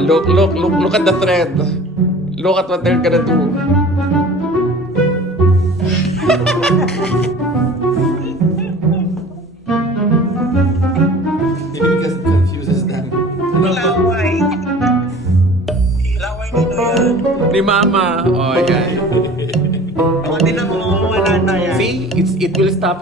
Look at the thread. Look at what they're gonna do. It confuses them. Laway. Laway nino yan. Ni Mama. Oh, yan. Pati na mo, wala na yan. See, it will stop